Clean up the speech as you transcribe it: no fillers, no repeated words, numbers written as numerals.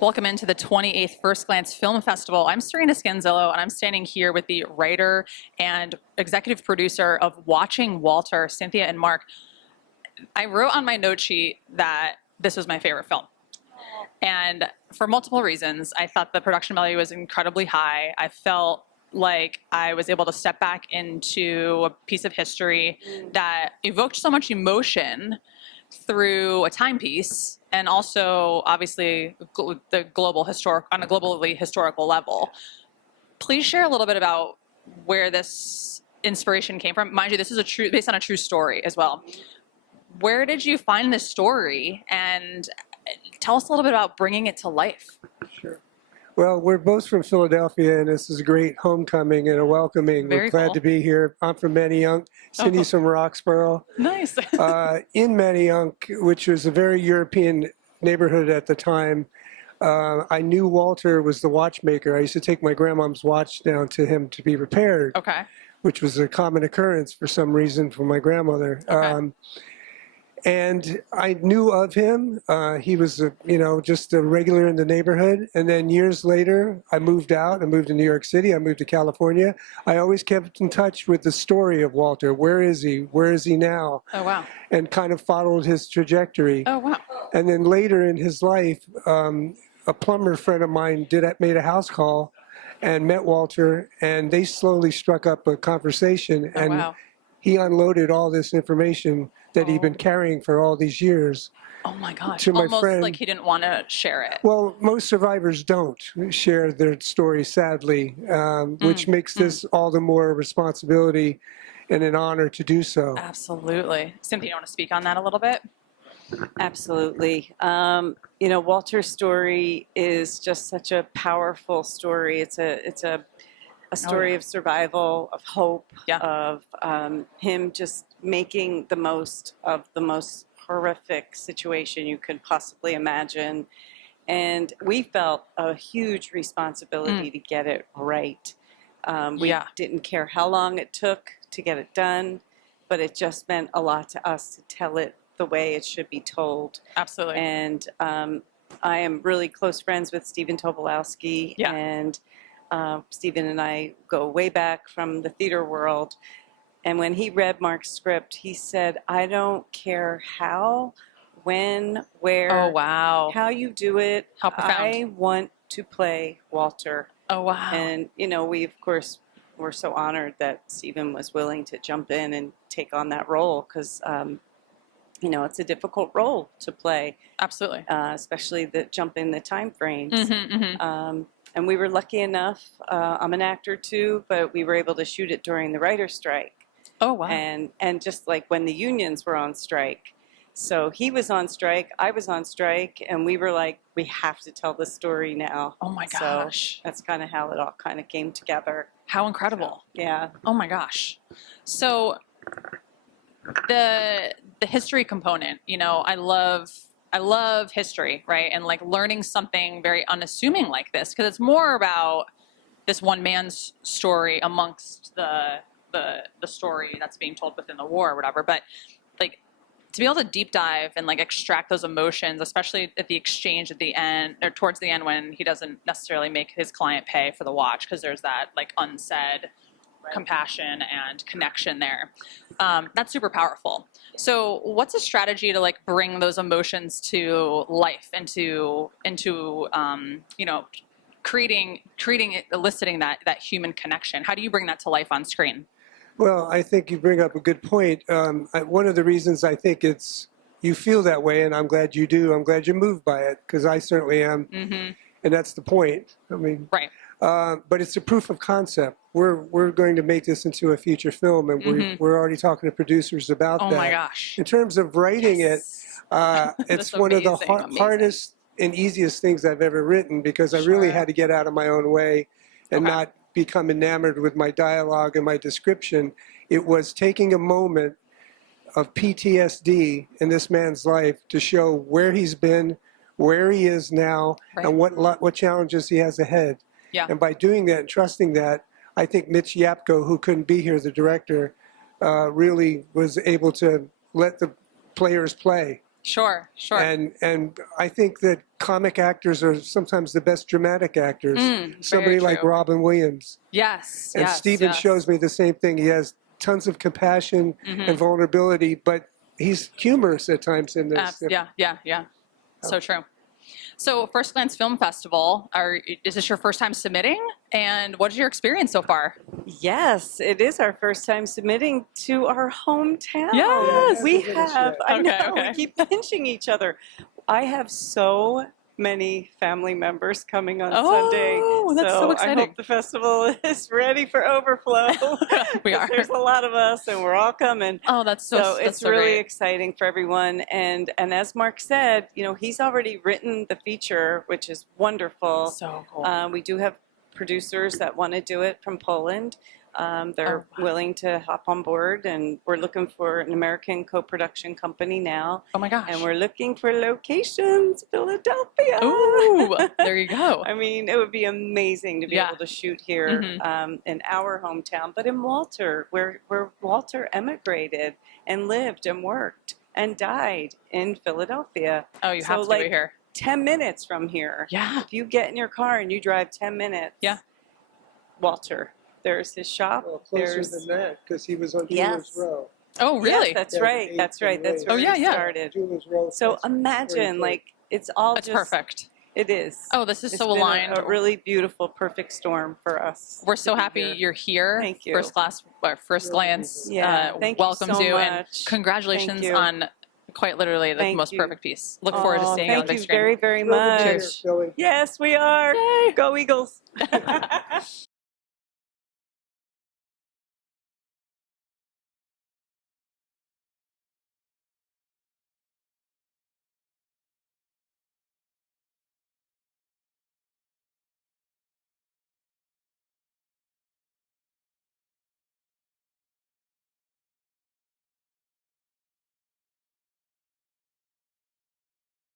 Welcome into the 28th First Glance Film Festival. I'm Serena Scanzillo, and I'm standing here with the writer and executive producer of Watching Walter, Cynthia and Mark. I wrote on my note sheet that this was my favorite film. And for multiple reasons, I thought the production value was incredibly high. I felt like I was able to step back into a piece of history that evoked so much emotion through a timepiece, and also obviously the global on a globally historical level. Please share a little bit about where this inspiration came from. Mind you, this is based on a true story as well. Where did you find this story, and tell us a little bit about bringing it to life? Sure. Well, we're both from Philadelphia, and this is a great homecoming and a welcoming. Very We're glad cool to be here. I'm from Manayunk. Cindy's from Roxborough. Nice. In Manayunk, which was a very European neighborhood at the time, I knew Walter was the watchmaker. I used to take my grandmom's watch down to him to be repaired, Okay. which was a common occurrence for some reason for my grandmother. Okay. And I knew of him. He was, just a regular in the neighborhood. And then years later, I moved out. I moved to New York City. I moved to California. I always kept in touch with the story of Walter. Where is he? Where is he now? Oh, wow. And kind of followed his trajectory. Oh, wow. And then later in his life, a plumber friend of mine made a house call and met Walter. And they slowly struck up a conversation. Oh, And wow. he unloaded all this information that he'd been carrying for all these years. Oh my gosh. To my Almost friend. like he didn't want to share it. Well, most survivors don't share their story, sadly, which makes this all the more a responsibility and an honor to do so. Absolutely. Cynthia, you want to speak on that a little bit? Absolutely. Walter's story is just such a powerful story. It's a story of survival, of hope, of him just making the most of the most horrific situation you could possibly imagine. And we felt a huge responsibility to get it right. We didn't care how long it took to get it done, but it just meant a lot to us to tell it the way it should be told. Absolutely. And I am really close friends with Stephen Tobolowsky, and Stephen and I go way back from the theater world. And when he read Mark's script, he said, I don't care how, when, where, Oh, wow. how you do it. How profound. I want to play Walter. Oh, wow. And, we, of course, were so honored that Stephen was willing to jump in and take on that role because, it's a difficult role to play. Absolutely. Especially the jump in the time frames. Mm-hmm. And we were lucky enough, I'm an actor too, but we were able to shoot it during the writer's strike. Oh, wow. And just like when the unions were on strike. So he was on strike, I was on strike, and we were like, we have to tell the story now. Oh, my gosh. So that's kind of how it all kind of came together. How incredible. So, yeah. Oh, my gosh. So the history component, I love history, right? And like learning something very unassuming like this, because it's more about this one man's story amongst the story that's being told within the war or whatever. But like to be able to deep dive and like extract those emotions, especially at the exchange at the end or towards the end when he doesn't necessarily make his client pay for the watch, because there's that like unsaid compassion and connection there. That's super powerful. So what's a strategy to like bring those emotions to life and to creating eliciting that human connection? How do you bring that to life on screen? Well, I think you bring up a good point. One of the reasons I think you feel that way, and I'm glad you do, I'm glad you're moved by it, because I certainly am. Mm-hmm. And that's the point. I mean, right. But it's a proof of concept. We're going to make this into a feature film, and we're already talking to producers about that. Oh my gosh! In terms of writing it, it's one of the hardest and easiest things I've ever written, because I really had to get out of my own way and not become enamored with my dialogue and my description. It was taking a moment of PTSD in this man's life to show where he's been, where he is now, and what challenges he has ahead. Yeah. And by doing that and trusting that, I think Mitch Yapko, who couldn't be here, the director, really was able to let the players play. Sure, sure. And I think that comic actors are sometimes the best dramatic actors. Somebody very like true. Robin Williams. Yes, And yes, Steven yes. shows me the same thing. He has tons of compassion and vulnerability, but he's humorous at times in this. Yeah. So true. So, First Glance Film Festival, is this your first time submitting? And what is your experience so far? Yes, it is our first time submitting to our hometown. Yes! We have, I know, Okay. we keep pinching each other. I have so many family members coming on Sunday. Oh, that's so exciting. I hope the festival is ready for overflow. We are. There's a lot of us and we're all coming. Oh, So it's really great. exciting for everyone. And as Mark said, he's already written the feature, which is wonderful. So cool. We do have producers that want to do it from Poland. They're willing to hop on board, and we're looking for an American co-production company now. Oh my gosh. And we're looking for locations, Philadelphia. Ooh, there you go. I mean, it would be amazing to be able to shoot here in our hometown, but in Walter, where Walter emigrated and lived and worked and died in Philadelphia. Oh, you have to be here. 10 minutes from here. Yeah. If you get in your car and you drive 10 minutes. Yeah. Walter. There's his shop. Well, closer than that, because he was on Julia's Row. Oh, really? Yes, that's right. That's right. That's where he started. Julia's Row. So imagine, like, it's all It's just perfect. It is. Oh, this is It's so been aligned. A really beautiful, perfect storm for us. We're so to be happy here. you're here. Thank you. First Glance Thank you welcomes so you, and much. congratulations Thank you. on quite literally the Thank most you. perfect piece. Look forward to seeing it on the big Thank you screen. very, very much. Cheers, Billy. Yes, we are. Yay. Go Eagles.